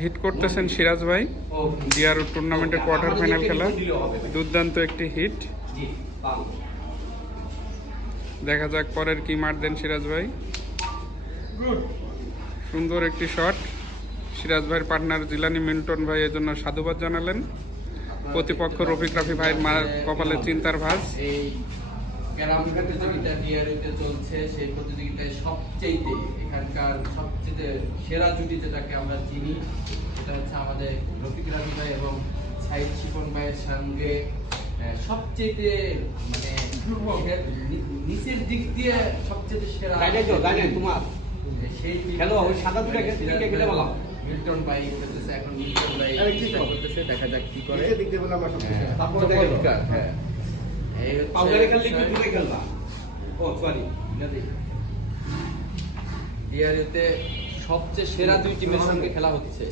Hit করতেছেন সিরাজ ভাই। DRO টুর্নামেন্টের কোয়ার্টার ফাইনাল খেলা, দুর্দান্ত একটি হিট। দেখা যাক পরের কি মার দেন সিরাজ ভাই। সুন্দর একটি শট। সিরাজ ভাইয়ের পার্টনার জিলানি মিল্টন ভাই এর জন্য সাধুবাদ জানালেন। প্রতিপক্ষ রফিক রাফি ভাইয়ের মার কপালে চিন্তার ভাঁজ। ক্যারাম প্রতিযোগিতা ডিআরইউতে চলছে, সেই প্রতিযোগিতায় সবচেয়ে এখানকার সবচেয়ে সেরা জুটি যেটাকে আমরা চিনি সেটা হচ্ছে আমাদের রফিক রাফি ভাই এবং সাইদ শিপন ভাইয়ের সঙ্গে সবচেয়ে মানে নিচের দিক দিয়ে সবচেয়ে সেরা তোমার সেই খেলো সাদা দুটো খেলে বলা মিল্টন ভাই করতেছে, এখন মিল্টন ভাই চেষ্টা করতেছে, দেখা যাক কি করে। হ্যাঁ ডিআরইউতে সবচেয়ে সেরা দুই টিমের সঙ্গে খেলা হচ্ছে।